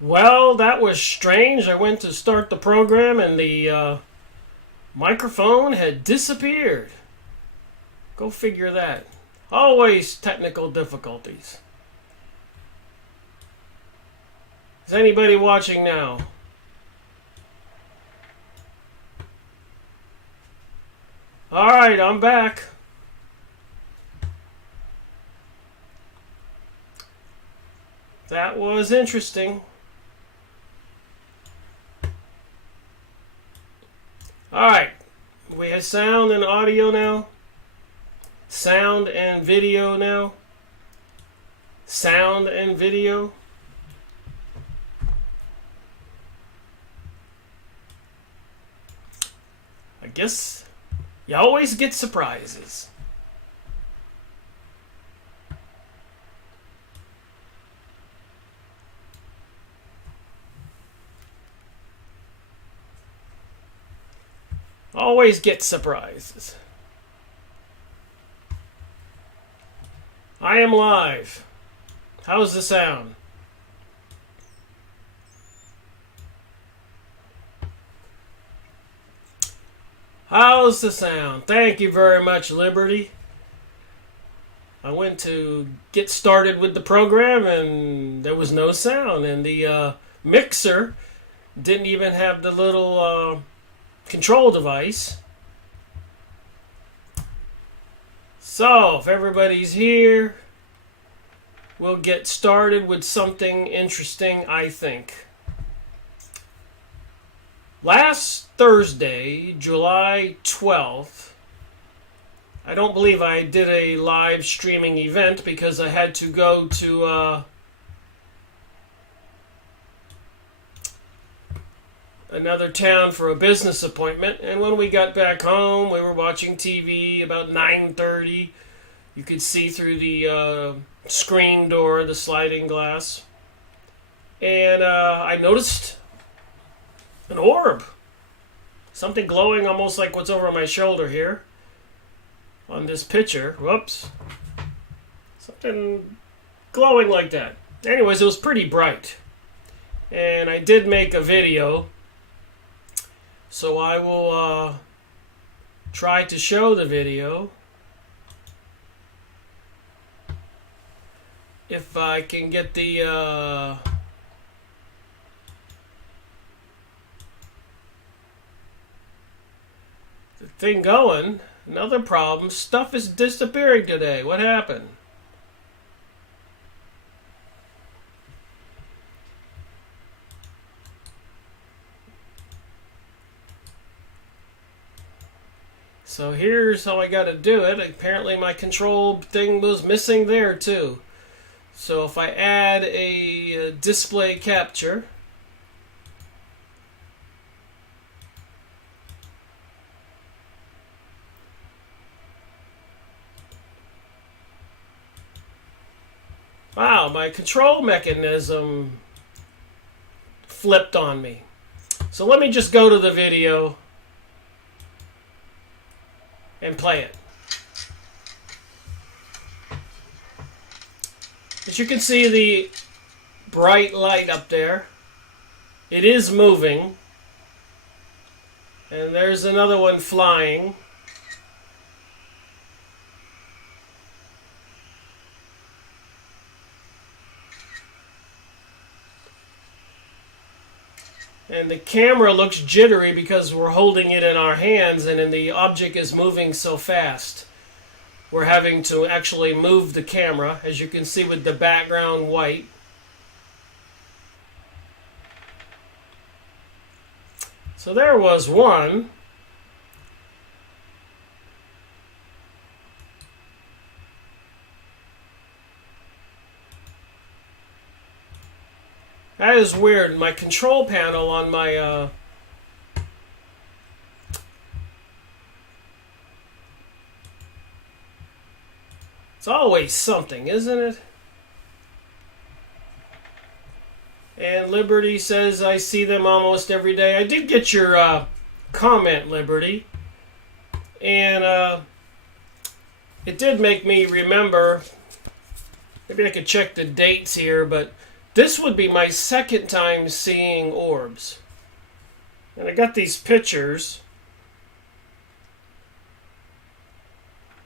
Well, that was strange. I went to start the program and the microphone had disappeared. Go figure that. Always technical difficulties. Is anybody watching now? Alright, I'm back. That was interesting. Alright, we have sound and audio now. Sound and video now. Sound and video. I guess you always get surprises. Always get surprises. I am live. How's the sound? How's the sound? Thank you very much, Liberty. I went to get started with the program and there was no sound, and the mixer didn't even have the little control device. So, if everybody's here, we'll get started with something interesting, I think. Last Thursday, July 12th, I don't believe I did a live streaming event because I had to go to another town for a business appointment, and when we got back home we were watching TV about 9:30. You could see through the screen door, the sliding glass, and I noticed an orb, something glowing almost like what's over my shoulder here on this picture. Whoops, something glowing like that. Anyways, it was pretty bright, and I did make a video. So I will try to show the video if I can get the thing going. Another problem. Stuff is disappearing today. What happened? So here's how I got to do it. Apparently my control thing was missing there too. So if I add a display capture, wow, my control mechanism flipped on me. So let me just go to the video and play it. As you can see, the bright light up there, it is moving, and there's another one flying. And the camera looks jittery because we're holding it in our hands and then the object is moving so fast. We're having to actually move the camera, as you can see with the background white. So there was one. That is weird. My control panel on my it's always something, isn't it? And Liberty says I see them almost every day. I did get your comment, Liberty. And it did make me remember, maybe I could check the dates here, but This would be my second time seeing orbs. And I got these pictures.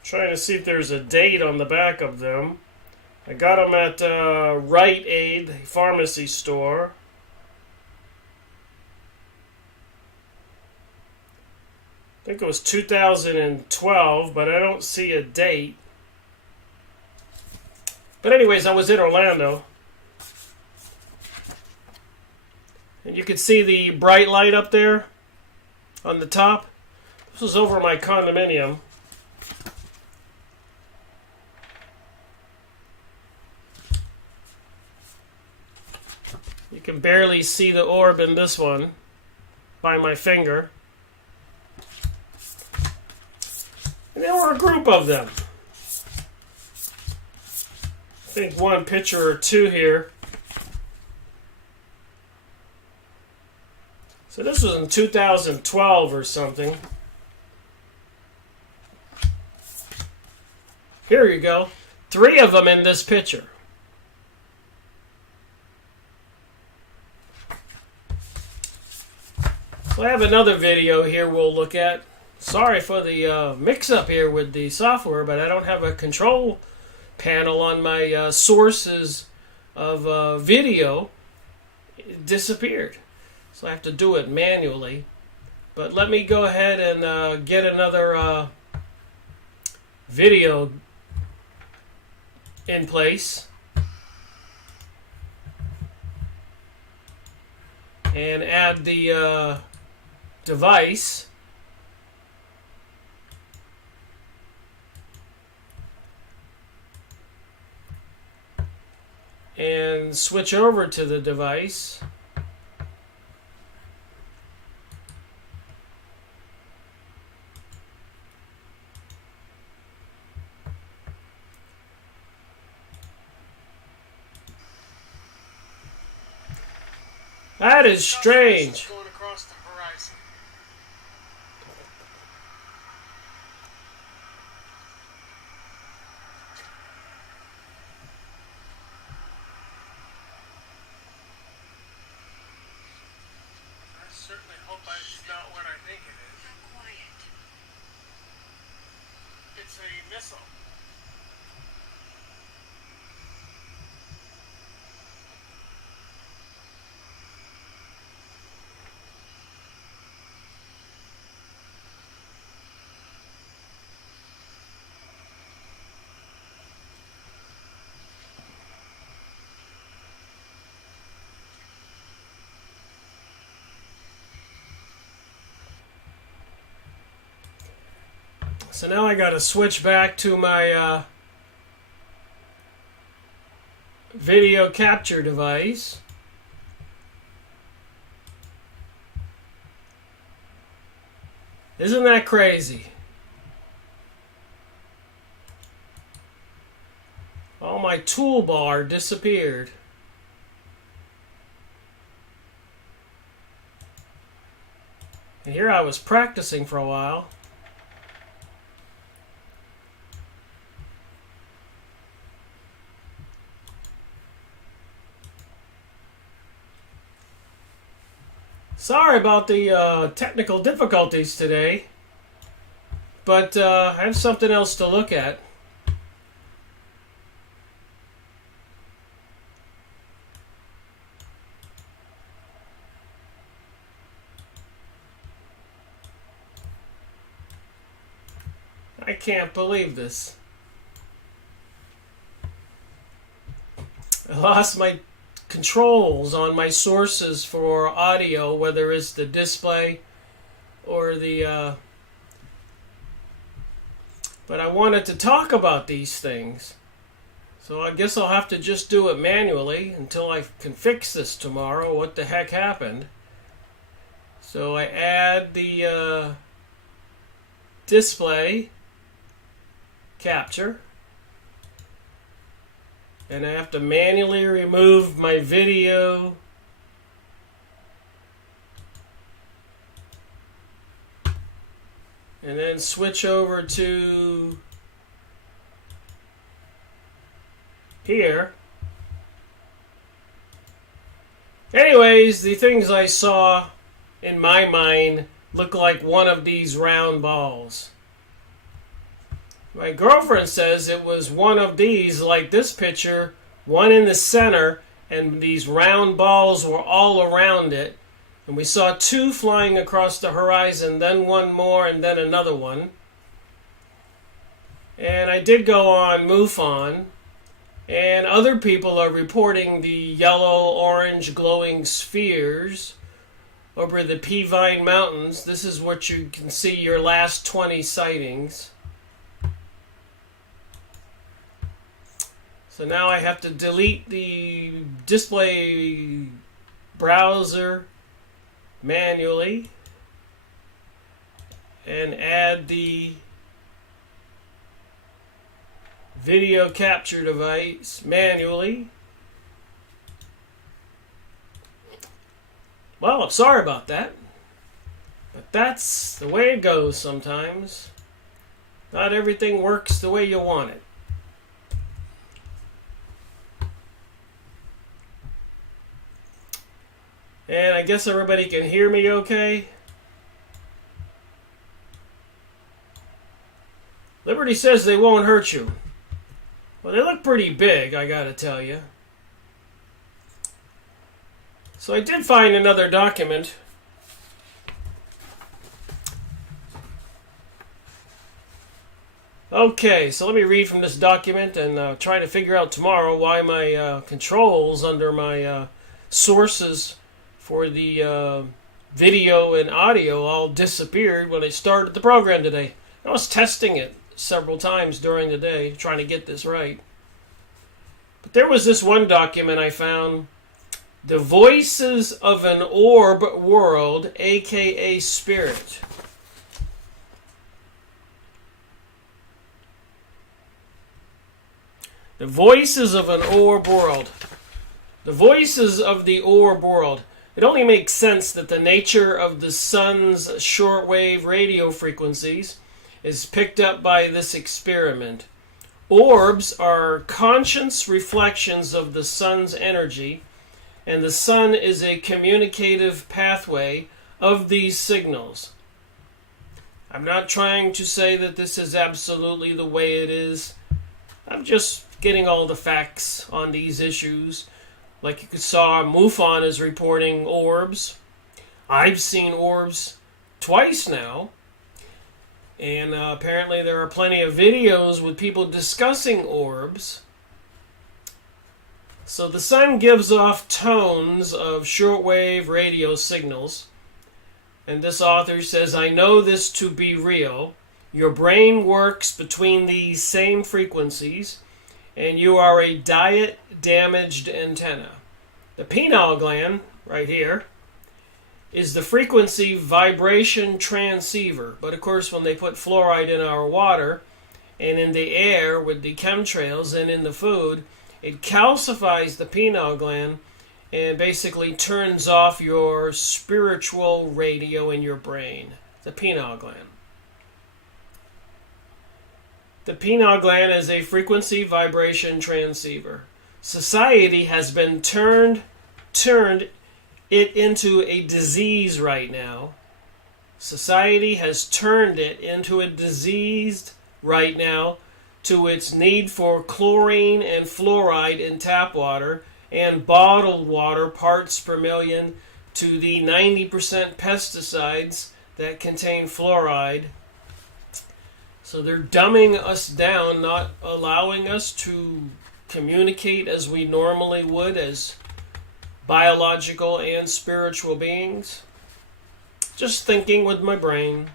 Trying to see if there's a date on the back of them. I got them at Rite Aid pharmacy store. I think it was 2012, but I don't see a date. But anyways, I was in Orlando. And you could see the bright light up there on the top. This was over my condominium. You can barely see the orb in this one by my finger. And there were a group of them. I think one picture or two here. So this was in 2012 or something. Here you go. 3 of them in this picture. So I have another video here we'll look at. Sorry for the mix-up here with the software, but I don't have a control panel on my sources of video. It disappeared. So I have to do it manually. But let me go ahead and get another video in place. And add the device. And switch over to the device. That is strange. Going across the horizon. I certainly hope it's not what I think it is. How quiet. It's a missile. So now I got to switch back to my video capture device. Isn't that crazy? All my toolbar disappeared. And here I was practicing for a while. Sorry about the technical difficulties today, but I have something else to look at. I can't believe this. I lost my controls on my sources for audio, whether it's the display or the but I wanted to talk about these things, so I guess I'll have to just do it manually until I can fix this tomorrow. What the heck happened? So I add the display capture. And I have to manually remove my video. And then switch over to here. Anyways, the things I saw in my mind look like one of these round balls. My girlfriend says it was one of these, like this picture, one in the center, and these round balls were all around it. And we saw two flying across the horizon, then one more, and then another one. And I did go on MUFON, and other people are reporting the yellow, orange, glowing spheres over the Peavine Mountains. This is what you can see your last 20 sightings. So now I have to delete the display browser manually and add the video capture device manually. Well, I'm sorry about that, but that's the way it goes sometimes. Not everything works the way you want it. And I guess everybody can hear me okay. Liberty says they won't hurt you. Well, they look pretty big, I gotta tell you. So I did find another document. Okay, so let me read from this document and try to figure out tomorrow why my controls under my sources for the video and audio all disappeared when I started the program today. I was testing it several times during the day, trying to get this right. But there was this one document I found, The Voices of an Orb World, aka Spirit. The Voices of an Orb World. The Voices of the Orb World. It only makes sense that the nature of the sun's shortwave radio frequencies is picked up by this experiment. Orbs are conscious reflections of the sun's energy, and the sun is a communicative pathway of these signals. I'm not trying to say that this is absolutely the way it is. I'm just getting all the facts on these issues. Like you saw, MUFON is reporting orbs. I've seen orbs twice now. And apparently there are plenty of videos with people discussing orbs. So the sun gives off tones of shortwave radio signals. And this author says, I know this to be real. Your brain works between these same frequencies, and you are a diet-damaged antenna. The pineal gland, right here, is the frequency vibration transceiver. But of course, when they put fluoride in our water and in the air with the chemtrails and in the food, it calcifies the pineal gland and basically turns off your spiritual radio in your brain, the pineal gland. The pineal gland is a frequency vibration transceiver. Society has been turned it into a disease right now. Society has turned it into a disease right now to its need for chlorine and fluoride in tap water and bottled water parts per million to the 90% pesticides that contain fluoride. So they're dumbing us down, not allowing us to communicate as we normally would as biological and spiritual beings. Just thinking with my brain.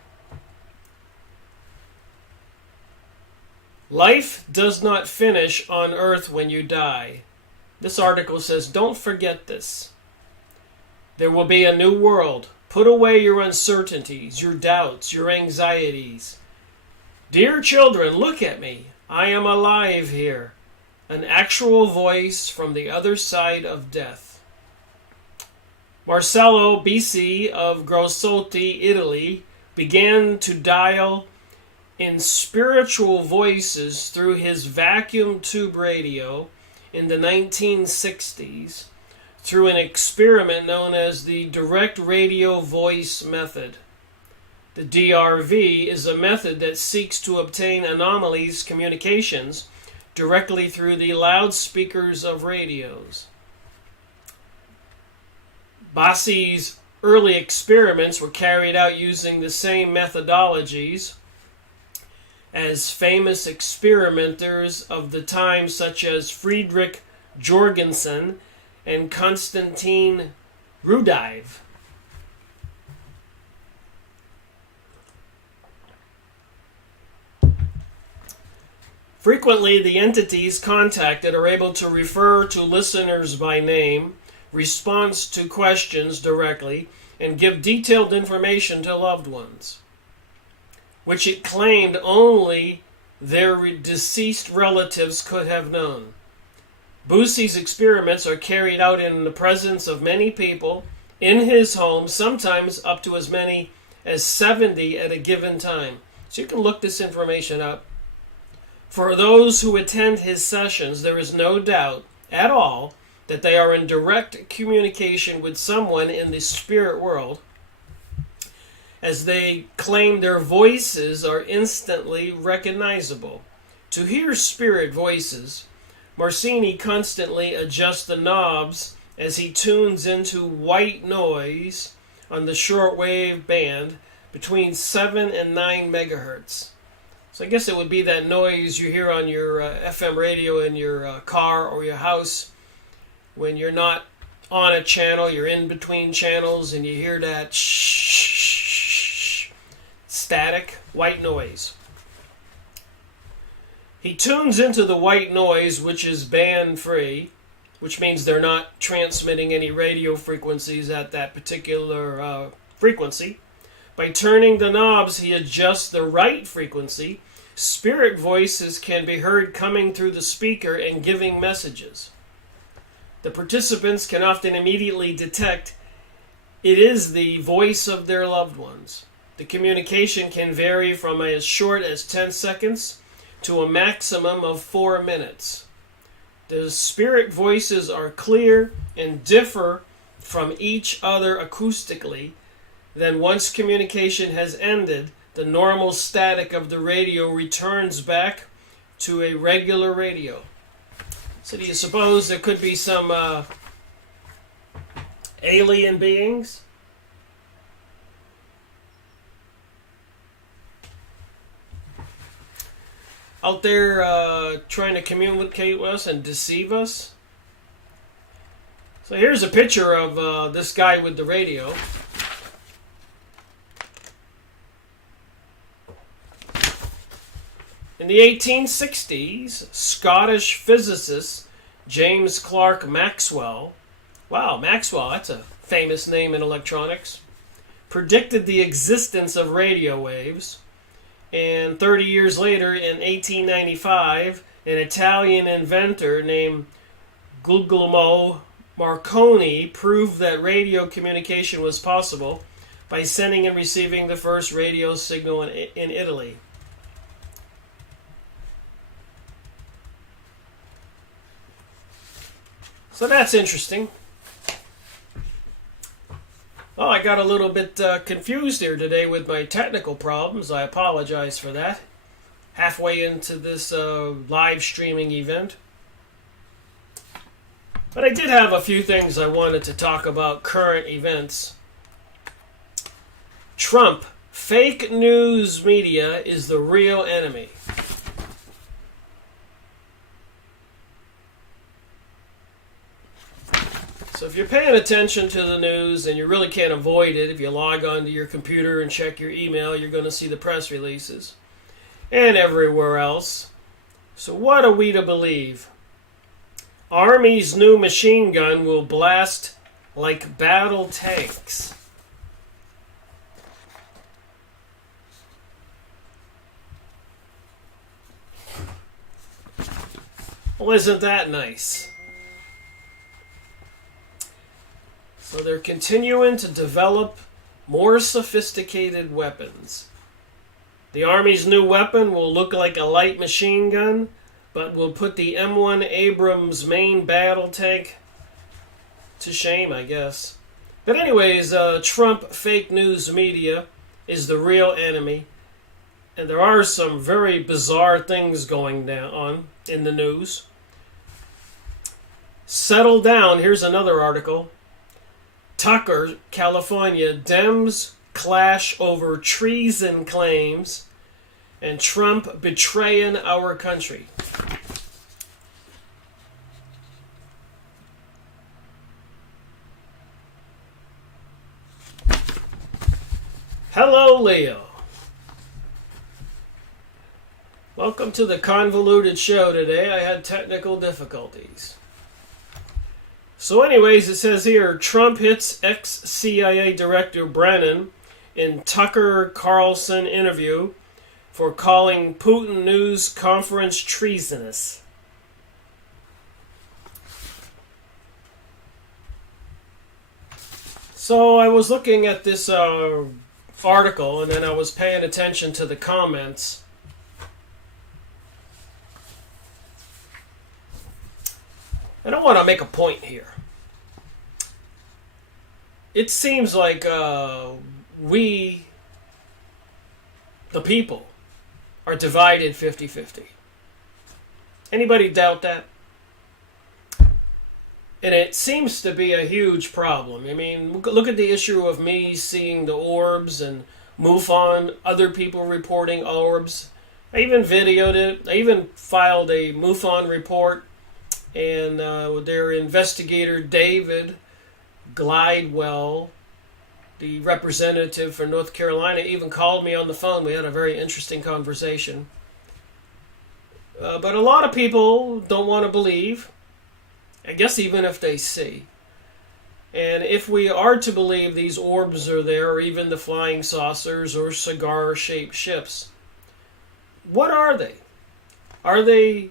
Life does not finish on Earth when you die. This article says, don't forget this. There will be a new world. Put away your uncertainties, your doubts, your anxieties. Dear children, look at me. I am alive here. An actual voice from the other side of death. Marcello Bisi of Grosseto, Italy, began to dial in spiritual voices through his vacuum tube radio in the 1960s through an experiment known as the direct radio voice method. The DRV is a method that seeks to obtain anomalies communications directly through the loudspeakers of radios. Bassi's early experiments were carried out using the same methodologies as famous experimenters of the time such as Friedrich Jorgensen and Konstantin Rudive. Frequently, the entities contacted are able to refer to listeners by name, respond to questions directly, and give detailed information to loved ones, which it claimed only their deceased relatives could have known. Bassi's experiments are carried out in the presence of many people in his home, sometimes up to as many as 70 at a given time. So you can look this information up. For those who attend his sessions, there is no doubt at all that they are in direct communication with someone in the spirit world, as they claim their voices are instantly recognizable. To hear spirit voices, Marcini constantly adjusts the knobs as he tunes into white noise on the shortwave band between 7 and 9 megahertz. So I guess it would be that noise you hear on your FM radio in your car or your house when you're not on a channel, you're in between channels, and you hear that static white noise. He tunes into the white noise, which is band-free, which means they're not transmitting any radio frequencies at that particular frequency. By turning the knobs, he adjusts the right frequency. Spirit voices can be heard coming through the speaker and giving messages. The participants can often immediately detect it is the voice of their loved ones. The communication can vary from as short as 10 seconds to a maximum of 4 minutes. The spirit voices are clear and differ from each other acoustically. Then once communication has ended, the normal static of the radio returns back to a regular radio. So do you suppose there could be some alien beings? Out there trying to communicate with us and deceive us? So here's a picture of this guy with the radio. In the 1860s, Scottish physicist James Clerk Maxwell, wow, Maxwell, that's a famous name in electronics, predicted the existence of radio waves. And 30 years later, in 1895, an Italian inventor named Guglielmo Marconi proved that radio communication was possible by sending and receiving the first radio signal in Italy. So that's interesting. Well, I got a little bit confused here today with my technical problems. I apologize for that. Halfway into this live streaming event. But I did have a few things I wanted to talk about, current events. Trump, fake news media is the real enemy. So if you're paying attention to the news, and you really can't avoid it, if you log onto your computer and check your email, you're going to see the press releases. And everywhere else. So what are we to believe? Army's new machine gun will blast like battle tanks. Well, isn't that nice? So they're continuing to develop more sophisticated weapons. The Army's new weapon will look like a light machine gun, but will put the M1 Abrams main battle tank to shame, I guess. But anyways, Trump fake news media is the real enemy. And there are some very bizarre things going on in the news. Settle down. Here's another article. Tucker, California. Dems clash over treason claims and Trump betraying our country. Hello, Leo. Welcome to the convoluted show today. I had technical difficulties. So anyways, it says here, Trump hits ex-CIA Director Brennan in Tucker Carlson interview for calling Putin news conference treasonous. So I was looking at this article, and then I was paying attention to the comments. And I want to make a point here. It seems like we, the people, are divided 50-50. Anybody doubt that? And it seems to be a huge problem. I mean, look at the issue of me seeing the orbs and MUFON, other people reporting orbs. I even videoed it. I even filed a MUFON report. And their investigator, David Glidewell, the representative for North Carolina, even called me on the phone. We had a very interesting conversation. But a lot of people don't want to believe, I guess even if they see. And if we are to believe these orbs are there, or even the flying saucers or cigar-shaped ships, what are they? Are they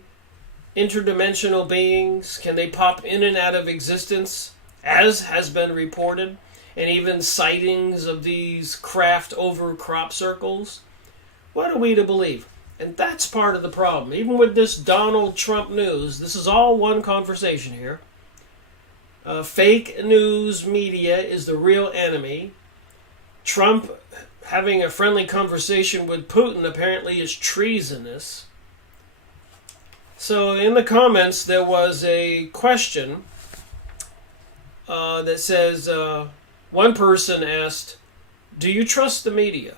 interdimensional beings? Can they pop in and out of existence, as has been reported, and even sightings of these craft over crop circles? What are we to believe? And that's part of the problem. Even with this Donald Trump news, this is all one conversation here. Fake news media is the real enemy. Trump having a friendly conversation with Putin apparently is treasonous. So in the comments, there was a question that says, one person asked, do you trust the media?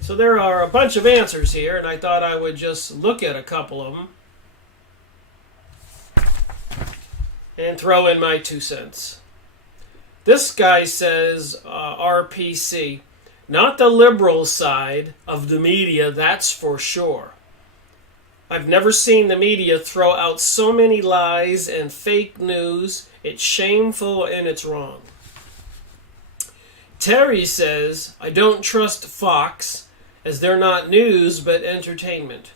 So there are a bunch of answers here, and I thought I would just look at a couple of them and throw in my 2 cents. This guy says, RPC, not the liberal side of the media, that's for sure. I've never seen the media throw out so many lies and fake news. It's shameful and it's wrong. Terry says, I don't trust Fox as they're not news but entertainment.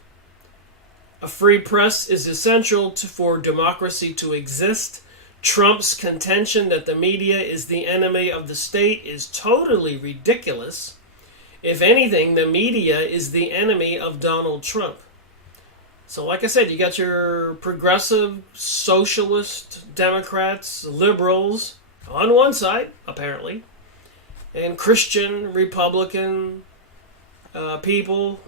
A free press is essential for democracy to exist. Trump's contention that the media is the enemy of the state is totally ridiculous. If anything, the media is the enemy of Donald Trump. So like I said, you got your progressive, socialist, Democrats, liberals on one side, apparently, and Christian, Republican people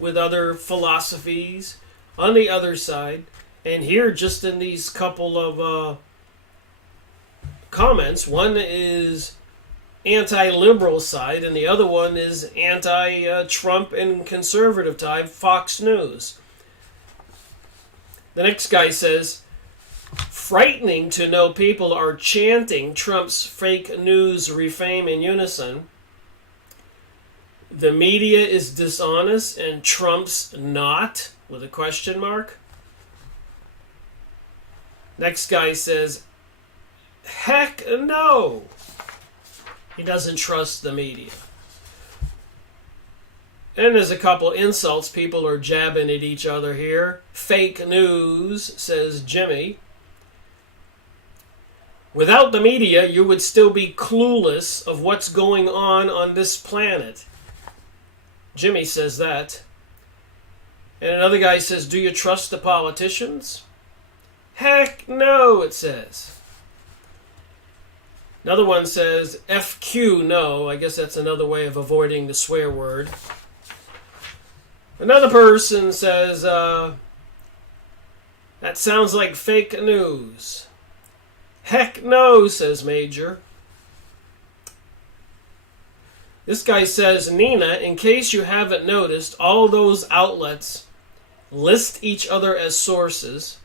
with other philosophies on the other side. And here, just in these couple of comments, one is anti-liberal side, and the other one is anti-Trump and conservative type Fox News. The next guy says, frightening to know people are chanting Trump's fake news reframe in unison. The media is dishonest and Trump's not, with a question mark. Next guy says, heck no. He doesn't trust the media. And there's a couple insults. People are jabbing at each other here. Fake news, says Jimmy. Without the media, you would still be clueless of what's going on this planet. Jimmy says that. And another guy says, do you trust the politicians? Heck no, it says. Another one says FQ, no. I guess that's another way of avoiding the swear word. Another person says, that sounds like fake news. Heck no, says Major. This guy says, Nina, in case you haven't noticed, all those outlets list each other as sources.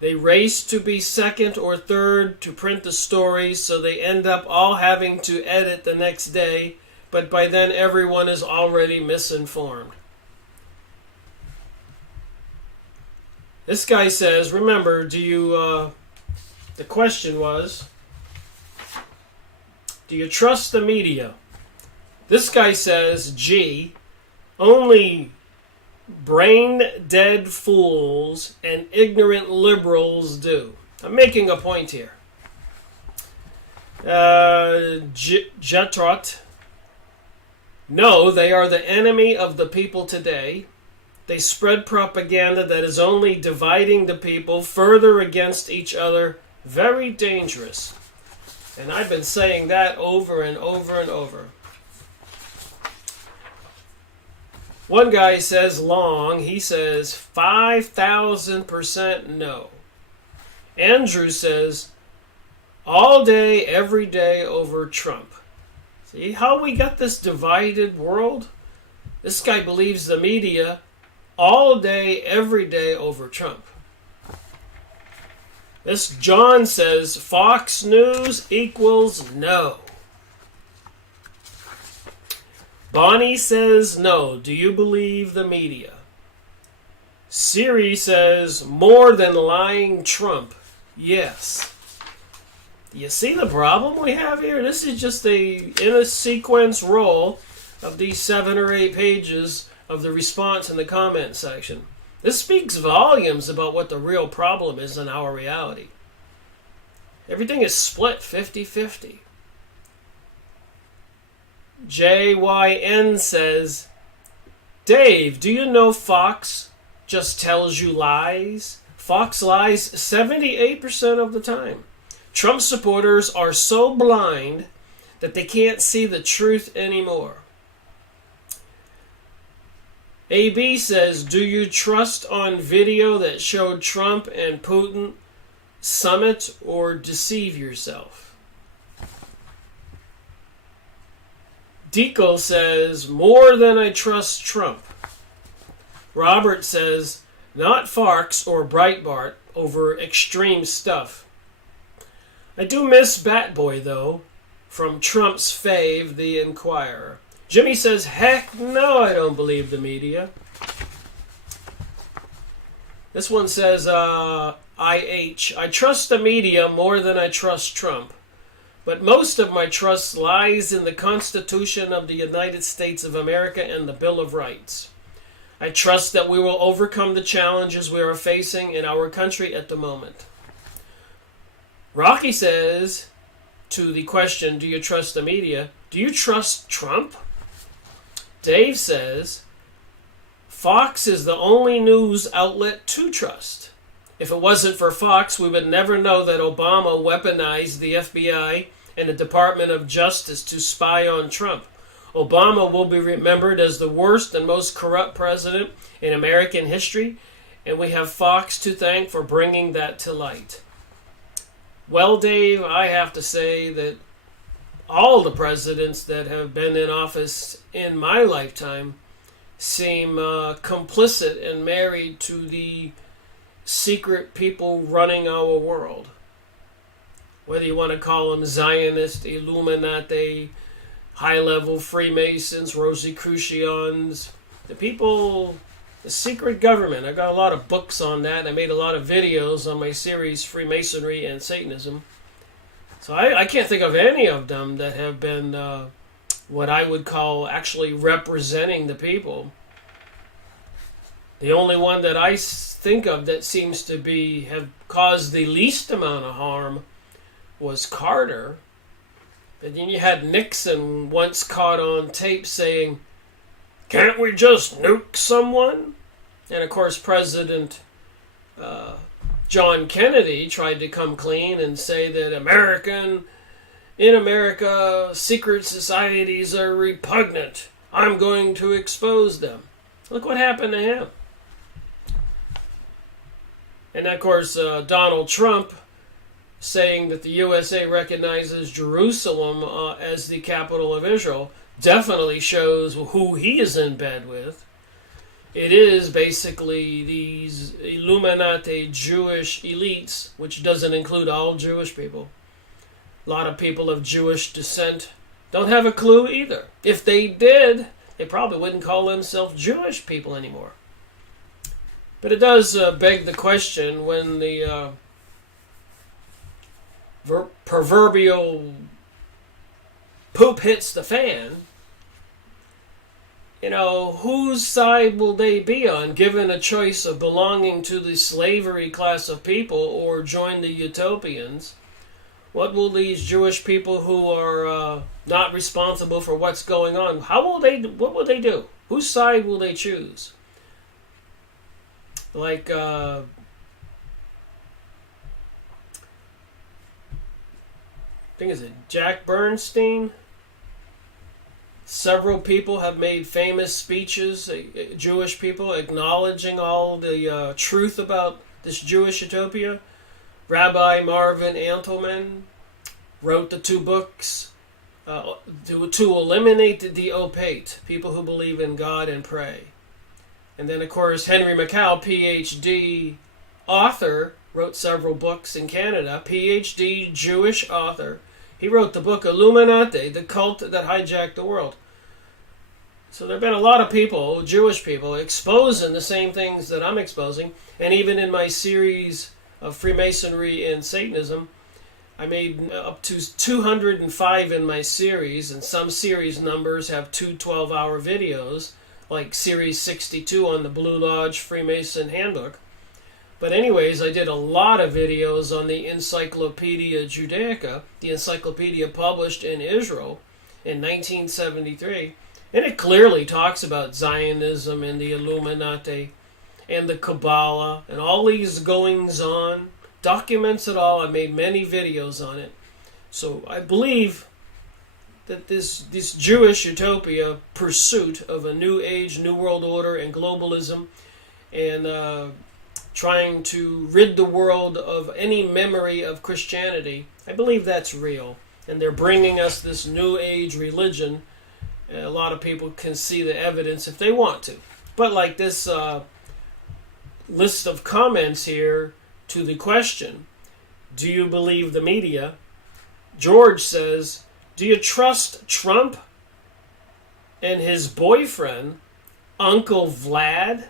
They race to be second or third to print the stories, so they end up all having to edit the next day, but by then everyone is already misinformed. This guy says, remember, the question was, do you trust the media? This guy says, gee, only brain-dead fools and ignorant liberals do. I'm making a point here. Jetrot. No, they are the enemy of the people today. They spread propaganda that is only dividing the people further against each other. Very dangerous. And I've been saying that over and over and over. One guy says long. He says 5,000% no. Andrew says all day, every day over Trump. See how we got this divided world? This guy believes the media all day, every day over Trump. This John says Fox News equals no. Bonnie says no. Do you believe the media? Siri says more than lying Trump. Yes. Do you see the problem we have here? This is just in a sequence roll of these 7 or 8 pages of the response in the comment section. This speaks volumes about what the real problem is in our reality. Everything is split 50-50. JYN says, Dave, do you know Fox just tells you lies? Fox lies 78% of the time. Trump supporters are so blind that they can't see the truth anymore. AB says, do you trust on video that showed Trump and Putin summit or deceive yourself? Deco says, more than I trust Trump. Robert says, not Fox or Breitbart over extreme stuff. I do miss Batboy, though, from Trump's fave, The Inquirer. Jimmy says, heck no, I don't believe the media. This one says, I trust the media more than I trust Trump. But most of my trust lies in the Constitution of the United States of America and the Bill of Rights. I trust that we will overcome the challenges we are facing in our country at the moment. Rocky says, to the question, do you trust the media? Do you trust Trump? Dave says, Fox is the only news outlet to trust. If it wasn't for Fox, we would never know that Obama weaponized the FBI and the Department of Justice to spy on Trump. Obama will be remembered as the worst and most corrupt president in American history, and we have Fox to thank for bringing that to light. Well, Dave, I have to say that all the presidents that have been in office in my lifetime seem complicit and married to the secret people running our world. Whether you want to call them Zionist, Illuminati, high-level Freemasons, Rosicrucians, the people, the secret government. I've got a lot of books on that. I made a lot of videos on my series, Freemasonry and Satanism. So I can't think of any of them that have been what I would call actually representing the people. The only one that I think of that seems to have caused the least amount of harm was Carter. And then you had Nixon once caught on tape saying, can't we just nuke someone? And of course President John Kennedy tried to come clean and say that in America, secret societies are repugnant. I'm going to expose them. Look what happened to him. And of course, Donald Trump saying that the USA recognizes Jerusalem as the capital of Israel definitely shows who he is in bed with. It is basically these Illuminati Jewish elites, which doesn't include all Jewish people. A lot of people of Jewish descent don't have a clue either. If they did, they probably wouldn't call themselves Jewish people anymore. But it does beg the question when the proverbial poop hits the fan, whose side will they be on, given a choice of belonging to the slavery class of people or join the utopians? What will these Jewish people who are not responsible for what's going on, what will they do? Whose side will they choose? Like, I think it's Jack Bernstein. Several people have made famous speeches, Jewish people, acknowledging all the truth about this Jewish utopia. Rabbi Marvin Antelman wrote the 2 books to eliminate the opaque, people who believe in God and pray. And then, of course, Henry Mackay, PhD author, wrote several books in Canada, PhD Jewish author. He wrote the book Illuminati, the cult that hijacked the world. So there have been a lot of people, Jewish people, exposing the same things that I'm exposing. And even in my series of Freemasonry and Satanism, I made up to 205 in my series, and some series numbers have 2 12-hour videos, like Series 62 on the Blue Lodge Freemason Handbook. But anyways, I did a lot of videos on the Encyclopedia Judaica, the encyclopedia published in Israel in 1973. And it clearly talks about Zionism and the Illuminati and the Kabbalah and all these goings-on, documents it all. I made many videos on it. So I believe that this Jewish utopia pursuit of a new age, new world order, and globalism, and trying to rid the world of any memory of Christianity, I believe that's real. And they're bringing us this new age religion. A lot of people can see the evidence if they want to. But like this list of comments here to the question, do you believe the media? George says, do you trust Trump and his boyfriend, Uncle Vlad?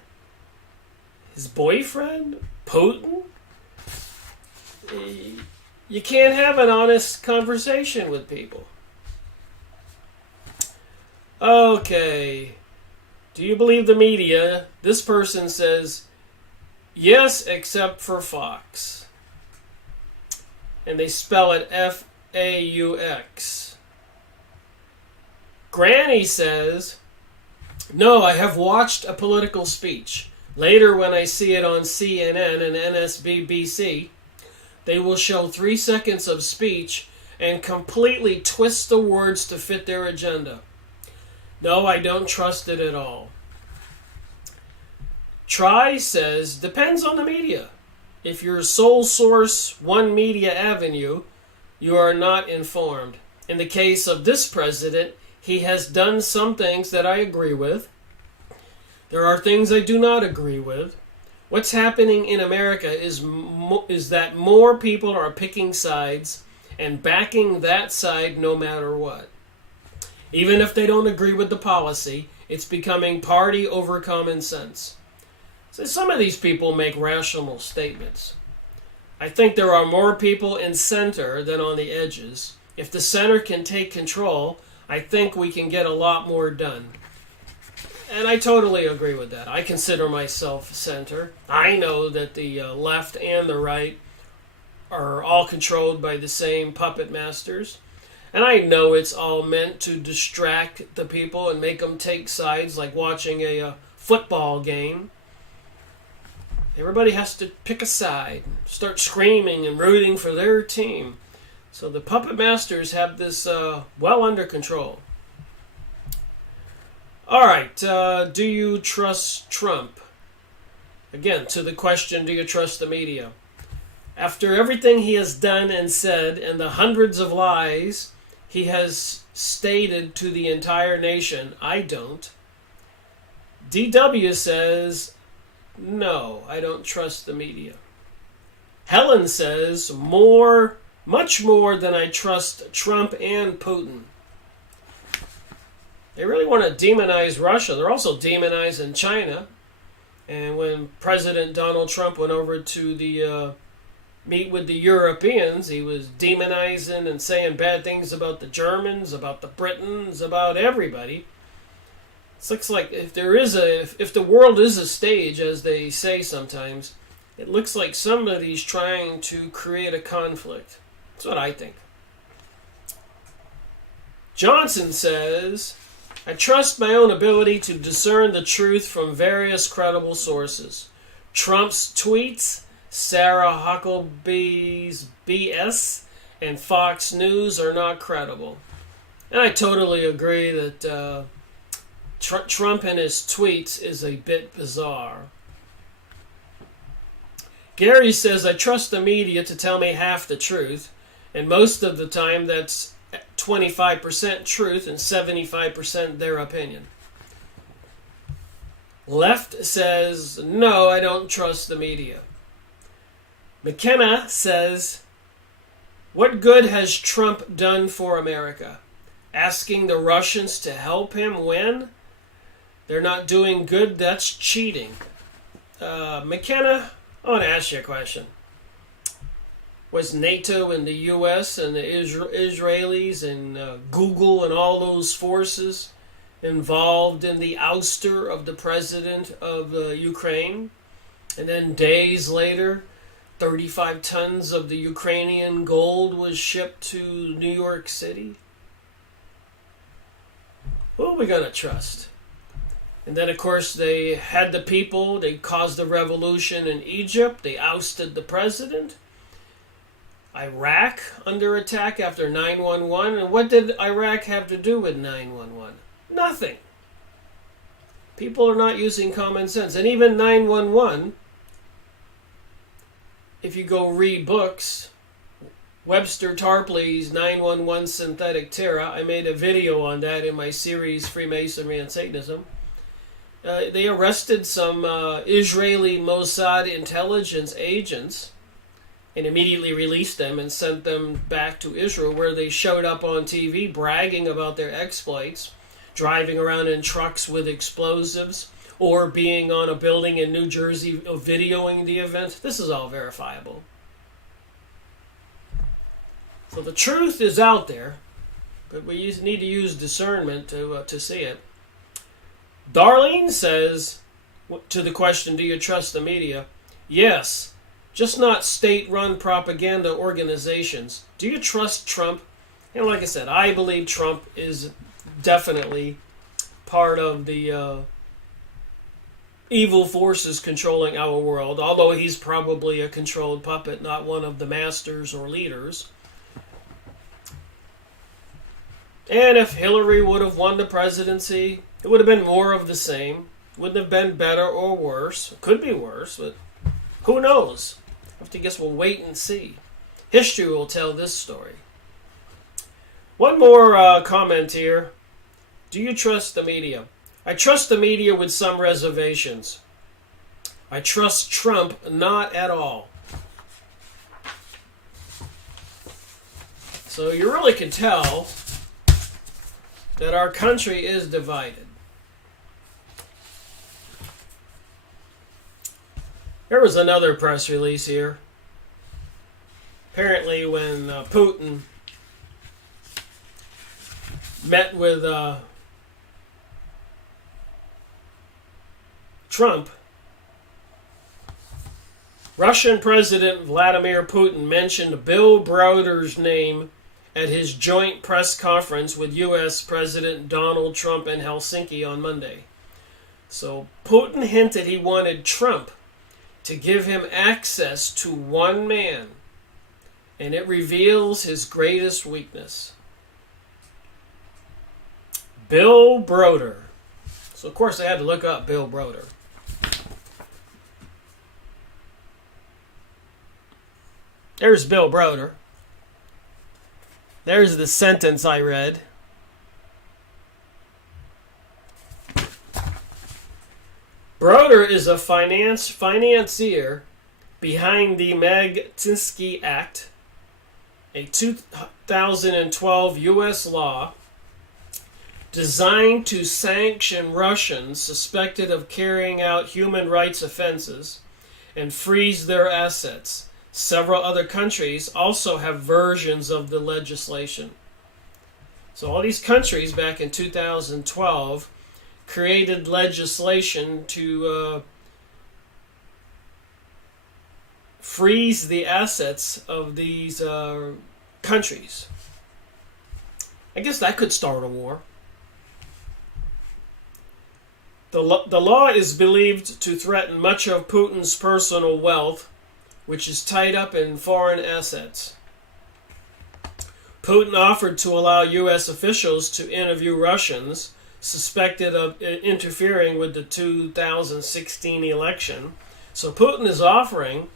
His boyfriend? Putin? You can't have an honest conversation with people. Okay. Do you believe the media? This person says, yes, except for Fox. And they spell it F-A-U-X. Granny says, no, I have watched a political speech. Later, when I see it on CNN and NSBBC, they will show 3 seconds of speech and completely twist the words to fit their agenda. No, I don't trust it at all. Try says, depends on the media. If you're sole source, one media avenue, you are not informed. In the case of this president, he has done some things that I agree with. There are things I do not agree with. What's happening in America is that more people are picking sides and backing that side no matter what. Even if they don't agree with the policy, it's becoming party over common sense. So some of these people make rational statements. I think there are more people in center than on the edges. If the center can take control, I think we can get a lot more done. And I totally agree with that. I consider myself center. I know that the left and the right are all controlled by the same puppet masters. And I know it's all meant to distract the people and make them take sides, like watching a football game. Everybody has to pick a side, start screaming and rooting for their team. So the puppet masters have this well under control. All right, do you trust Trump? Again, to the question, do you trust the media? After everything he has done and said and the hundreds of lies he has stated to the entire nation, I don't. DW says, no, I don't trust the media. Helen says, much more than I trust Trump and Putin. They really want to demonize Russia. They're also demonizing China. And when President Donald Trump went over to the meet with the Europeans, he was demonizing and saying bad things about the Germans, about the Britons, about everybody. It looks like if the world is a stage, as they say sometimes, it looks like somebody's trying to create a conflict. That's what I think. Johnson says, I trust my own ability to discern the truth from various credible sources. Trump's tweets, Sarah Huckabee BS, and Fox News are not credible. And I totally agree that Trump and his tweets is a bit bizarre. Gary says, I trust the media to tell me half the truth, and most of the time that's 25% truth and 75% their opinion. Left says, no, I don't trust the media. McKenna says, what good has Trump done for America? Asking the Russians to help him win? They're not doing good, that's cheating. McKenna, I want to ask you a question. Was NATO and the U.S. and the Israelis and Google and all those forces involved in the ouster of the president of Ukraine? And then days later, 35 tons of the Ukrainian gold was shipped to New York City? Who are we going to trust? And then, of course, they had the people. They caused the revolution in Egypt. They ousted the president. Iraq under attack after 9/11. And what did Iraq have to do with 9/11? Nothing. People are not using common sense. And even 9/11, if you go read books, Webster Tarpley's 9/11 Synthetic Terror, I made a video on that in my series Freemasonry and Satanism. They arrested some Israeli Mossad intelligence agents and immediately released them and sent them back to Israel, where they showed up on TV bragging about their exploits, driving around in trucks with explosives, or being on a building in New Jersey videoing the event. This is all verifiable. So the truth is out there, but we need to use discernment to see it. Darlene says, to the question, do you trust the media? Yes. Just not state-run propaganda organizations. Do you trust Trump? And like I said, I believe Trump is definitely part of the evil forces controlling our world, although he's probably a controlled puppet, not one of the masters or leaders. And if Hillary would have won the presidency, it would have been more of the same. Wouldn't have been better or worse. It could be worse, but who knows? I guess we'll wait and see. History will tell this story. One more comment here. Do you trust the media? I trust the media with some reservations. I trust Trump not at all. So you really can tell that our country is divided. There was another press release here. Apparently when Putin met with Trump, Russian President Vladimir Putin mentioned Bill Browder's name at his joint press conference with U.S. President Donald Trump in Helsinki on Monday. So Putin hinted he wanted Trump to give him access to one man, and it reveals his greatest weakness. Bill Broder. So, of course, I had to look up Bill Broder. There's Bill Broder. There's the sentence I read. Broder is a financier behind the Magnitsky Act, a 2012 U.S. law designed to sanction Russians suspected of carrying out human rights offenses and freeze their assets. Several other countries also have versions of the legislation. So all these countries back in 2012 created legislation to freeze the assets of these countries. I guess that could start a war. The law is believed to threaten much of Putin's personal wealth, which is tied up in foreign assets. Putin offered to allow U.S. officials to interview Russians suspected of interfering with the 2016 election. So Putin is offering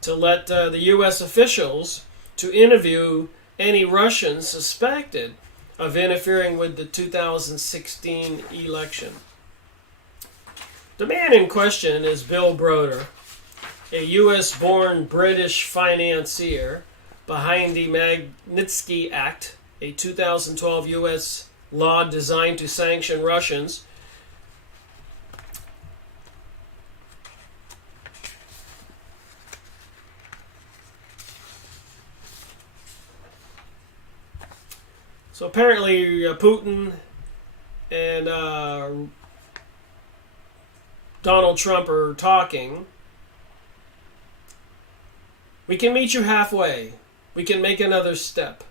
to let the U.S. officials to interview any Russians suspected of interfering with the 2016 election. The man in question is Bill Broder, a U.S.-born British financier behind the Magnitsky Act, a 2012 U.S. law designed to sanction Russians. So apparently Putin and Donald Trump are talking. We can meet you halfway. We can make another step.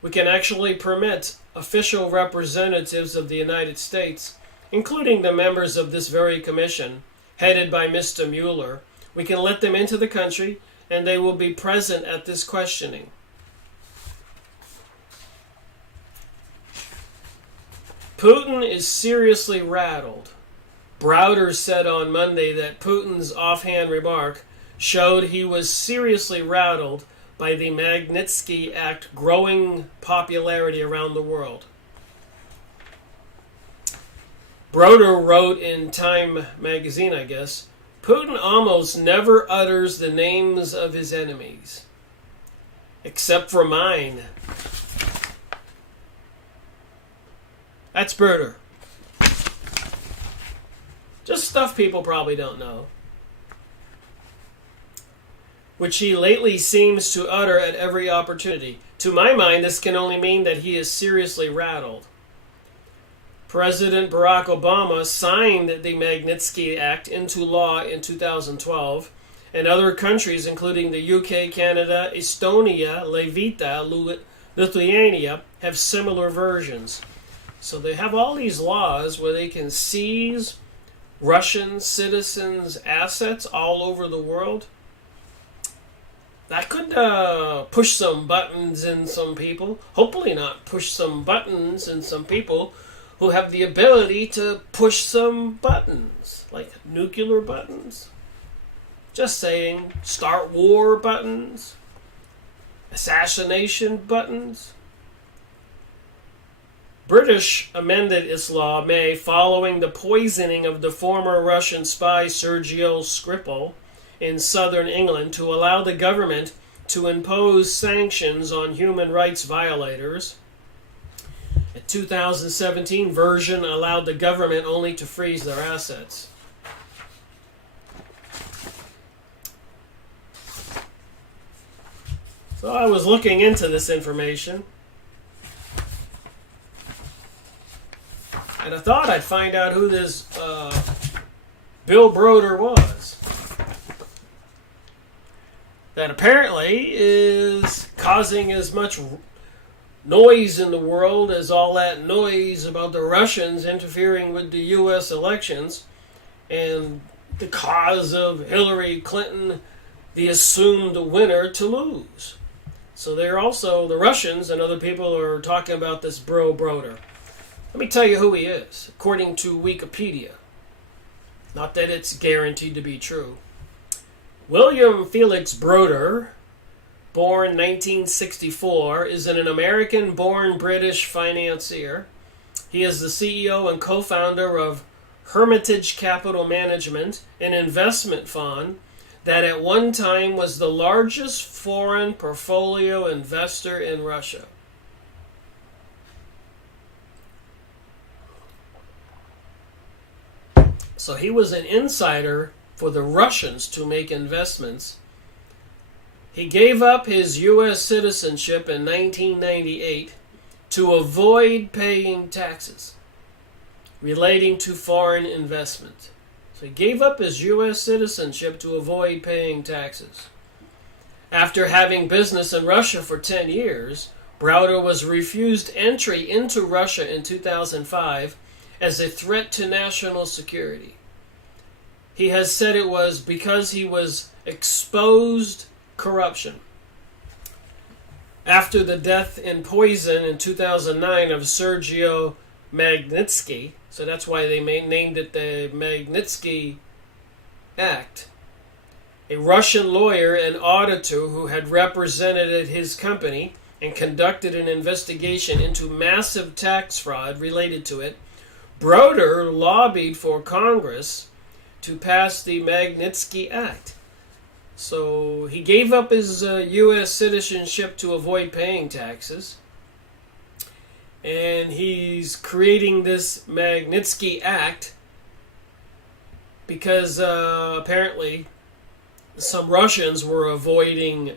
We can actually permit official representatives of the United States, including the members of this very commission, headed by Mr. Mueller. We can let them into the country, and they will be present at this questioning. Putin is seriously rattled. Browder said on Monday that Putin's offhand remark showed he was seriously rattled by the Magnitsky Act growing popularity around the world. Broder wrote in Time magazine, I guess, Putin almost never utters the names of his enemies, except for mine. That's Broder. Just stuff people probably don't know, which he lately seems to utter at every opportunity. To my mind, this can only mean that he is seriously rattled. President Barack Obama signed the Magnitsky Act into law in 2012, and other countries, including the UK, Canada, Estonia, Latvia, Lithuania, have similar versions. So they have all these laws where they can seize Russian citizens' assets all over the world. That could push some buttons in some people. Hopefully not push some buttons in some people who have the ability to push some buttons, like nuclear buttons. Just saying, start war buttons, assassination buttons. British amended its law May following the poisoning of the former Russian spy Sergei Skripal in southern England to allow the government to impose sanctions on human rights violators. A 2017 version allowed the government only to freeze their assets. So I was looking into this information, and I thought I'd find out who this Bill Broder was. That apparently is causing as much noise in the world as all that noise about the Russians interfering with the U.S. elections. And the cause of Hillary Clinton, the assumed winner, to lose. So they're also, the Russians and other people are talking about this Broder. Let me tell you who he is, according to Wikipedia. Not that it's guaranteed to be true. William Felix Broder, born 1964, is an American-born British financier. He is the CEO and co-founder of Hermitage Capital Management, an investment fund that at one time was the largest foreign portfolio investor in Russia. So he was an insider for the Russians to make investments. He gave up his U.S. citizenship in 1998 to avoid paying taxes relating to foreign investment. So he gave up his U.S. citizenship to avoid paying taxes. After having business in Russia for 10 years, Browder was refused entry into Russia in 2005 as a threat to national security. He has said it was because he was exposed corruption. After the death in poison in 2009 of Sergio Magnitsky, so that's why they named it the Magnitsky Act, a Russian lawyer and auditor who had represented his company and conducted an investigation into massive tax fraud related to it, Broder lobbied for Congress to pass the Magnitsky Act. So he gave up his U.S. citizenship to avoid paying taxes. And he's creating this Magnitsky Act because apparently some Russians were avoiding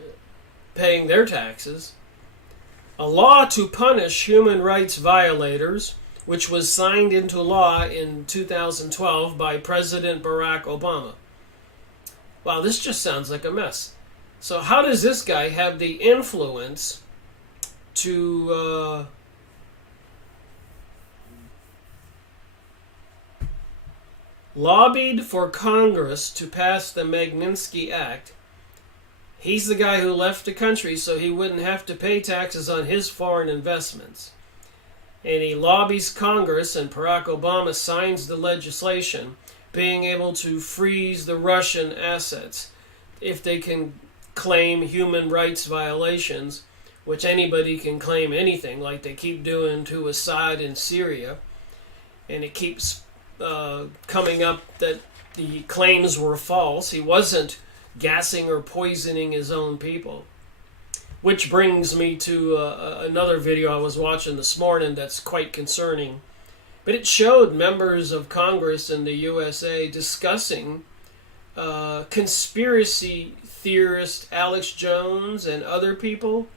paying their taxes. A law to punish human rights violators, which was signed into law in 2012 by President Barack Obama. Wow, this just sounds like a mess. So how does this guy have the influence to lobbied for Congress to pass the Magnitsky Act? He's the guy who left the country so he wouldn't have to pay taxes on his foreign investments. And he lobbies Congress, and Barack Obama signs the legislation being able to freeze the Russian assets if they can claim human rights violations, which anybody can claim anything, like they keep doing to Assad in Syria. And it keeps coming up that the claims were false. He wasn't gassing or poisoning his own people. Which brings me to another video I was watching this morning that's quite concerning. But it showed members of Congress in the USA discussing conspiracy theorist Alex Jones and other people,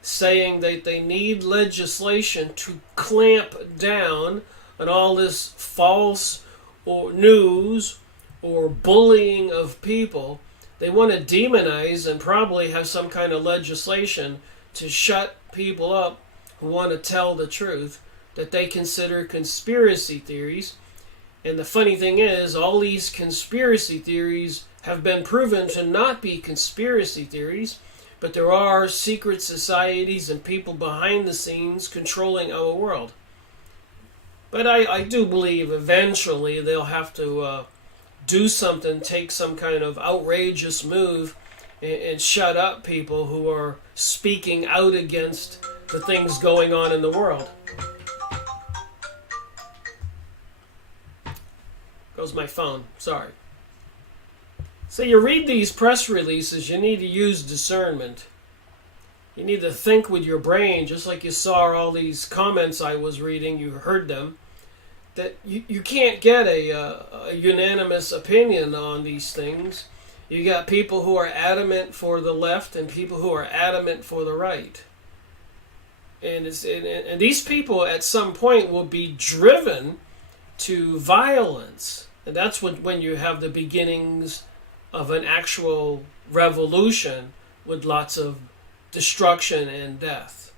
saying that they need legislation to clamp down on all this false or news or bullying of people. They want to demonize and probably have some kind of legislation to shut people up who want to tell the truth that they consider conspiracy theories. And the funny thing is, all these conspiracy theories have been proven to not be conspiracy theories, but there are secret societies and people behind the scenes controlling our world. But I do believe eventually they'll have to do something, take some kind of outrageous move, and shut up people who are speaking out against the things going on in the world. Goes my phone, sorry. So you read these press releases, you need to use discernment. You need to think with your brain, just like you saw all these comments I was reading, you heard them. That you can't get a unanimous opinion on these things. You got people who are adamant for the left and people who are adamant for the right. And these people at some point will be driven to violence. And that's when you have the beginnings of an actual revolution with lots of destruction and death.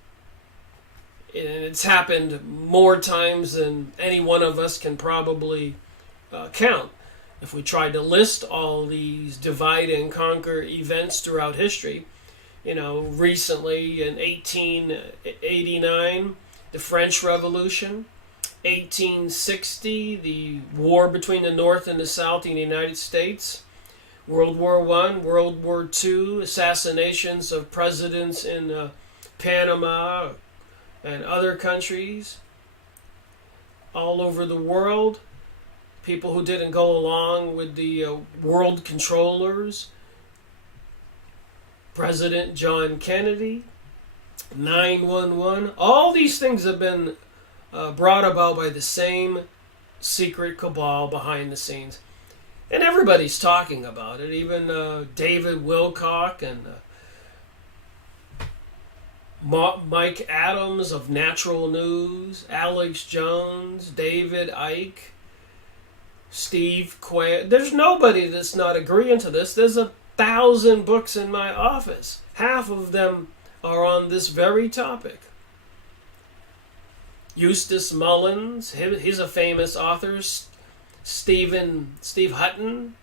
And it's happened more times than any one of us can probably count. if we tried to list all these divide and conquer events throughout history, recently in 1889, the French Revolution, 1860, the war between the North and the South in the United States, World War I, World War II, assassinations of presidents in Panama and other countries all over the world, people who didn't go along with the world controllers, President John Kennedy, 9/11. All these things have been brought about by the same secret cabal behind the scenes. And everybody's talking about it. Even David Wilcock and Mike Adams of Natural News, Alex Jones, David Icke, Steve Quayle. There's nobody that's not agreeing to this. There's 1,000 books in my office. Half of them are on this very topic. Eustace Mullins, he's a famous author. Steve Hutton,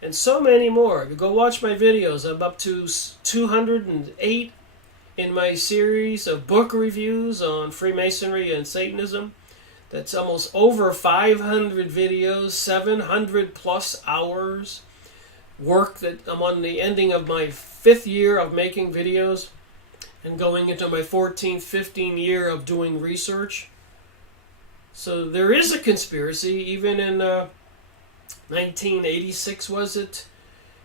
and so many more. Go watch my videos. I'm up to 208 in my series of book reviews on Freemasonry and Satanism. That's almost over 500 videos, 700 plus hours work that I'm on the ending of my 5th year of making videos and going into my 14th, 15th year of doing research. So there is a conspiracy, even in 1986, was it?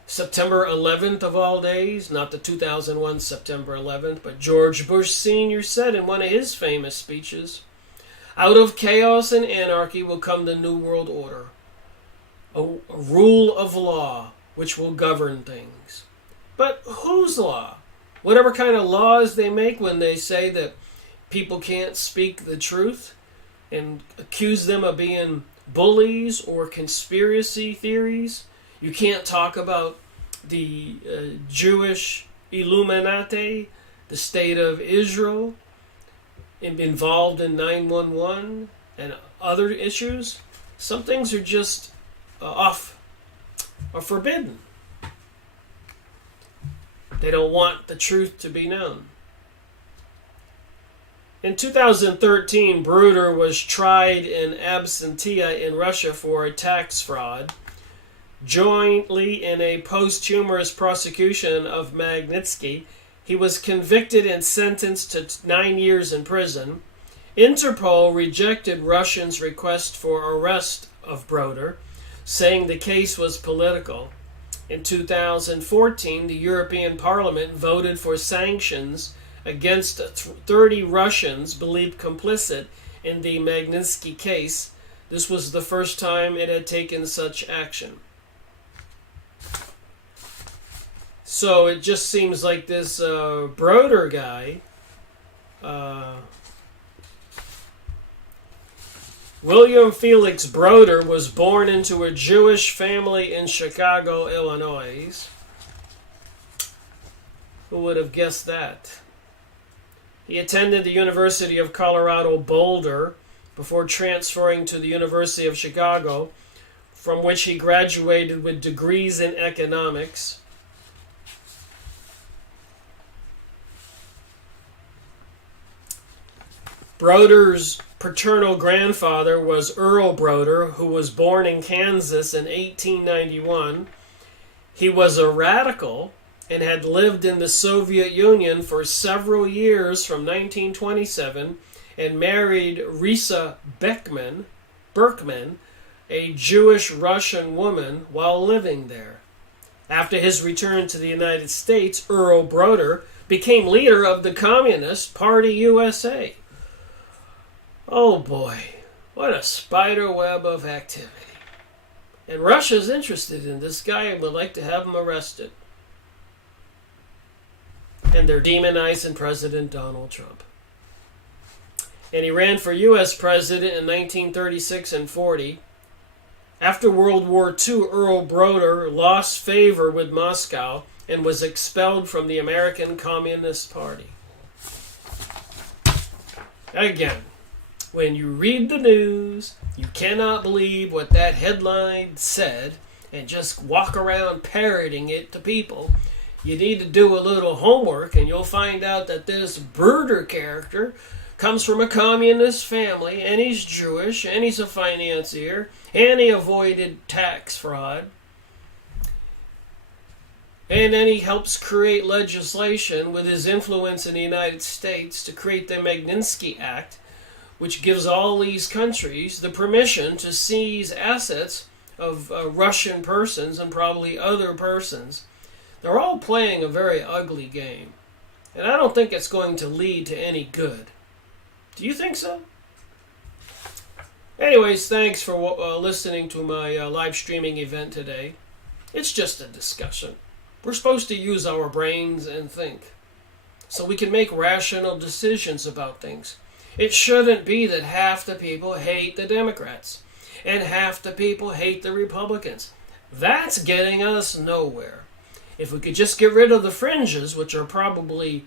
September 11th of all days, not the 2001 September 11th, but George Bush Sr. said in one of his famous speeches, "Out of chaos and anarchy will come the New World Order, a rule of law which will govern things." But whose law? Whatever kind of laws they make when they say that people can't speak the truth and accuse them of being bullies or conspiracy theories. You can't talk about the Jewish Illuminati, the state of Israel, involved in 9/11 and other issues. Some things are just off or forbidden. They don't want the truth to be known. In 2013, Bruder was tried in absentia in Russia for a tax fraud. Jointly in a posthumous prosecution of Magnitsky, he was convicted and sentenced to 9 years in prison. Interpol rejected Russians' request for arrest of Broder, saying the case was political. In 2014, the European Parliament voted for sanctions against 30 Russians believed complicit in the Magnitsky case. This was the first time it had taken such action. So it just seems like this Broder guy, William Felix Broder, was born into a Jewish family in Chicago, Illinois. Who would have guessed that? He attended the University of Colorado Boulder before transferring to the University of Chicago, from which he graduated with degrees in economics. Broder's paternal grandfather was Earl Broder, who was born in Kansas in 1891. He was a radical and had lived in the Soviet Union for several years from 1927 and married Risa Berkman, a Jewish Russian woman, while living there. After his return to the United States, Earl Broder became leader of the Communist Party USA. Oh boy, what a spider web of activity. And Russia's interested in this guy and would like to have him arrested. And they're demonizing President Donald Trump. And he ran for U.S. president in 1936 and 40. After World War II, Earl Broder lost favor with Moscow and was expelled from the American Communist Party. Again, When you read the news, you cannot believe what that headline said and just walk around parroting it to people. You need to do a little homework, and you'll find out that this Bruder character comes from a communist family, and he's Jewish, and he's a financier, and he avoided tax fraud. And then he helps create legislation with his influence in the United States to create the Magnitsky Act, which gives all these countries the permission to seize assets of Russian persons and probably other persons. They're all playing a very ugly game. And I don't think it's going to lead to any good. Do you think so? Anyways, thanks for listening to my live streaming event today. It's just a discussion. We're supposed to use our brains and think, so we can make rational decisions about things. It shouldn't be that half the people hate the Democrats and half the people hate the Republicans. That's getting us nowhere. If we could just get rid of the fringes, which are probably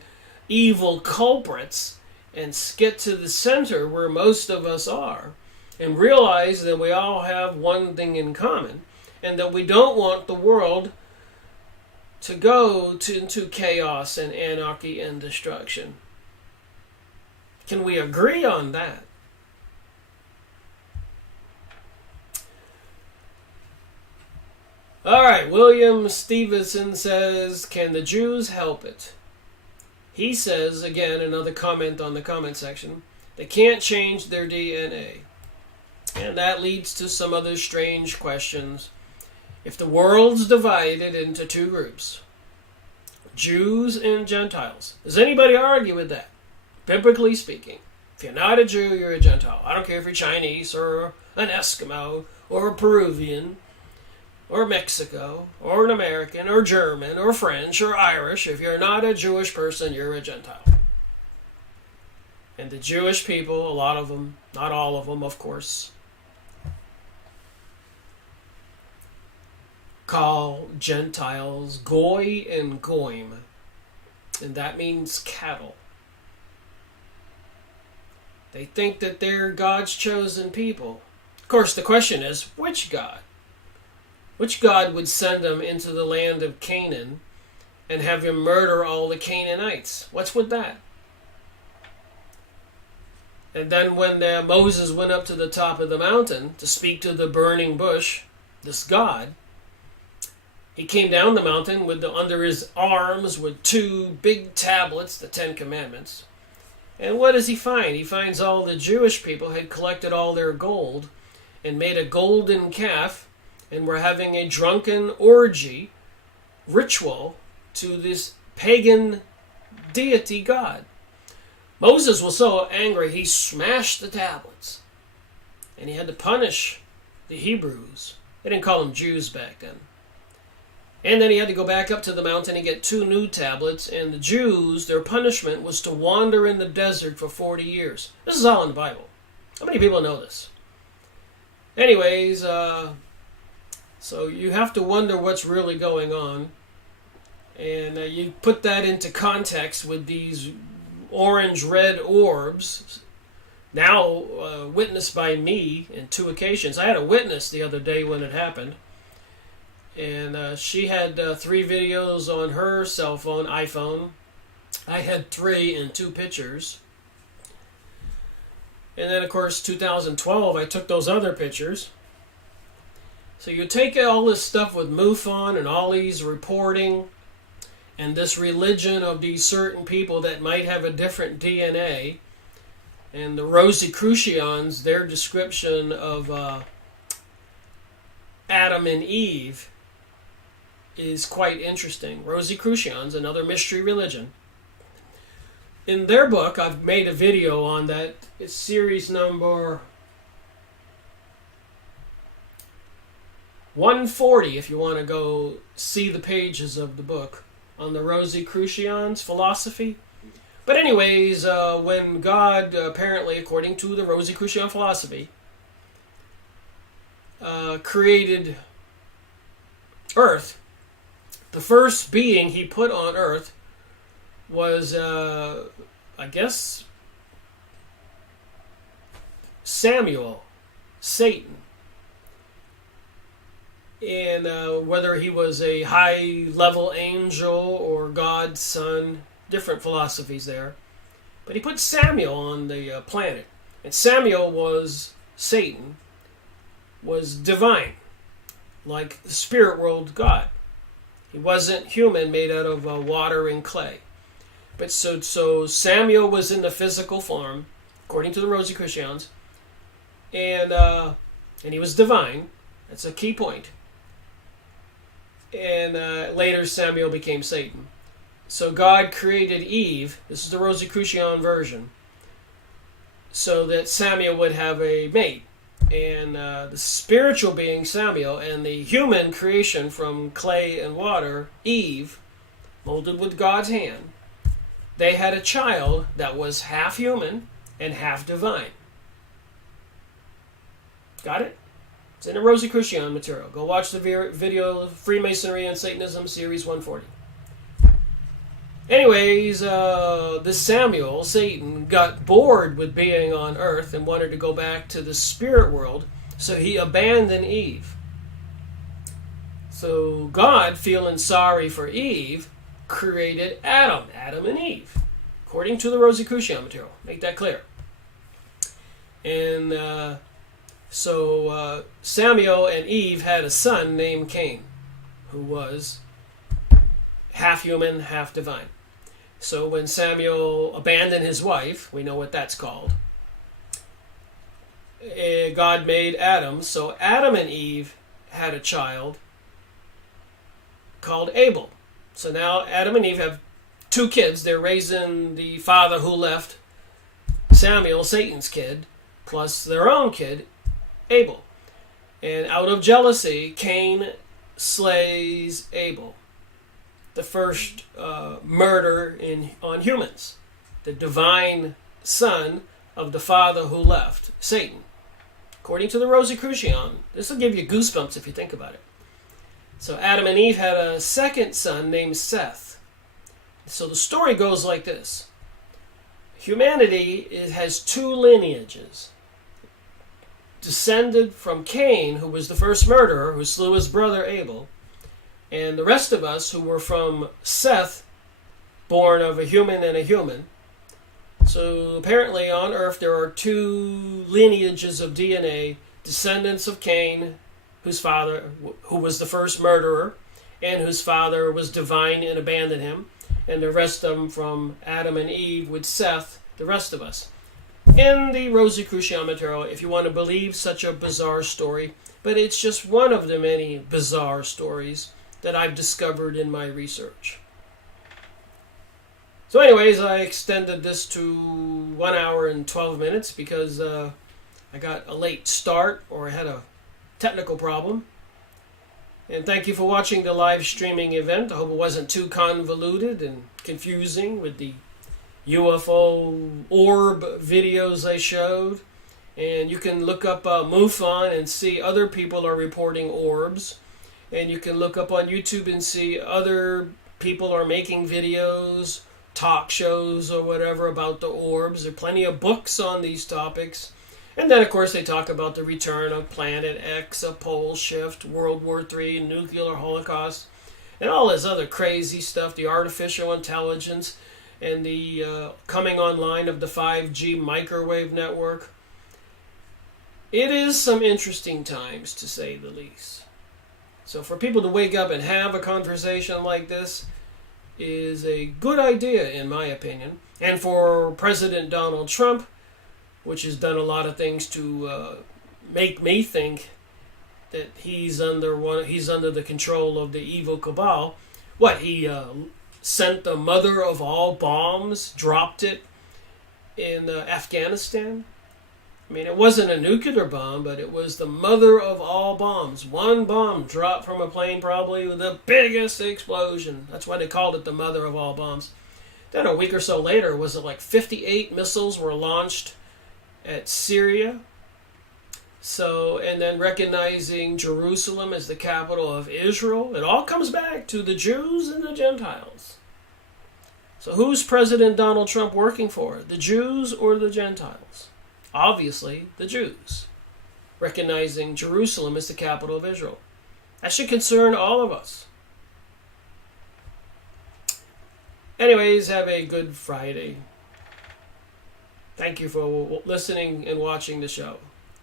evil culprits, and get to the center where most of us are, and realize that we all have one thing in common, and that we don't want the world to go into chaos and anarchy and destruction. Can we agree on that? All right, William Stevenson says, can the Jews help it? He says, again, another comment on the comment section, they can't change their DNA. And that leads to some other strange questions. If the world's divided into two groups, Jews and Gentiles, does anybody argue with that? Biblically speaking, if you're not a Jew, you're a Gentile. I don't care if you're Chinese or an Eskimo or a Peruvian or Mexico or an American or German or French or Irish. If you're not a Jewish person, you're a Gentile. And the Jewish people, a lot of them, not all of them, of course, call Gentiles goy and goyim, and that means cattle. They think that they're God's chosen people. Of course, the question is, which God? Which God would send them into the land of Canaan and have him murder all the Canaanites? What's with that? And then when Moses went up to the top of the mountain to speak to the burning bush, this God, he came down the mountain with under his arms with two big tablets, the Ten Commandments. And what does he find? He finds all the Jewish people had collected all their gold and made a golden calf and were having a drunken orgy ritual to this pagan deity God. Moses was so angry he smashed the tablets and he had to punish the Hebrews. They didn't call them Jews back then. And then he had to go back up to the mountain and get two new tablets. And the Jews, their punishment was to wander in the desert for 40 years. This is all in the Bible. How many people know this? Anyways, so you have to wonder what's really going on. And you put that into context with these orange-red orbs, now witnessed by me in 2 occasions. I had a witness the other day when it happened. And she had 3 videos on her cell phone, iPhone. I had 3 and 2 pictures. And then, of course, 2012, I took those other pictures. So you take all this stuff with MUFON and all these reporting and this religion of these certain people that might have a different DNA, and the Rosicrucians, their description of Adam and Eve is quite interesting. Rosicrucians, another mystery religion. In their book, I've made a video on that. It's series number 140, if you want to go see the pages of the book on the Rosicrucians' philosophy. But anyways, when God, apparently, according to the Rosicrucian philosophy, created Earth, the first being he put on Earth was, I guess, Samuel, Satan. And whether he was a high-level angel or God's son, different philosophies there. But he put Samuel on the planet. And Samuel was Satan, was divine, like the spirit world God. He wasn't human, made out of water and clay. But so Samuel was in the physical form, according to the Rosicrucians, and he was divine. That's a key point. And later Samuel became Satan. So God created Eve, this is the Rosicrucian version, so that Samuel would have a mate. And the spiritual being Samuel and the human creation from clay and water, Eve, molded with God's hand, they had a child that was half human and half divine. Got it? It's in the Rosicrucian material. Go watch the video, Freemasonry and Satanism, Series 140. Anyways, this Samuel, Satan, got bored with being on earth and wanted to go back to the spirit world, so he abandoned Eve. So God, feeling sorry for Eve, created Adam and Eve, according to the Rosicrucian material. Make that clear. And so Samuel and Eve had a son named Cain, who was half human, half divine. So when Samuel abandoned his wife, we know what that's called, God made Adam. So Adam and Eve had a child called Abel. So now Adam and Eve have two kids. They're raising the father who left Samuel, Satan's kid, plus their own kid, Abel. And out of jealousy, Cain slays Abel. The first murder on humans. The divine son of the father who left, Satan. According to the Rosicrucian. This will give you goosebumps if you think about it. So Adam and Eve had a second son named Seth. So the story goes like this. Humanity has two lineages. Descended from Cain, who was the first murderer, who slew his brother Abel, and the rest of us who were from Seth, born of a human and a human. So apparently on Earth there are two lineages of DNA, descendants of Cain, whose father, who was the first murderer, and whose father was divine and abandoned him, and the rest of them from Adam and Eve with Seth, the rest of us. In the Rosicrucian material, if you want to believe such a bizarre story, but it's just one of the many bizarre stories that I've discovered in my research. So anyways, I extended this to 1 hour and 12 minutes because I got a late start, or I had a technical problem. And thank you for watching the live streaming event. I hope it wasn't too convoluted and confusing with the UFO orb videos I showed. And you can look up MUFON and see other people are reporting orbs. And you can look up on YouTube and see other people are making videos, talk shows or whatever about the orbs. There are plenty of books on these topics. And then, of course, they talk about the return of Planet X, a pole shift, World War III, nuclear holocaust, and all this other crazy stuff, the artificial intelligence, and the coming online of the 5G microwave network. It is some interesting times, to say the least. So for people to wake up and have a conversation like this is a good idea, in my opinion. And for President Donald Trump, which has done a lot of things to make me think that he's under the control of the evil cabal. What, he sent the mother of all bombs, dropped it in Afghanistan? I mean, it wasn't a nuclear bomb, but it was the mother of all bombs. One bomb dropped from a plane, probably with the biggest explosion. That's why they called it the mother of all bombs. Then a week or so later, was it like 58 missiles were launched at Syria? So, and then recognizing Jerusalem as the capital of Israel. It all comes back to the Jews and the Gentiles. So who's President Donald Trump working for? The Jews or the Gentiles? Obviously, the Jews, recognizing Jerusalem as the capital of Israel. That should concern all of us. Anyways, have a good Friday. Thank you for listening and watching the show.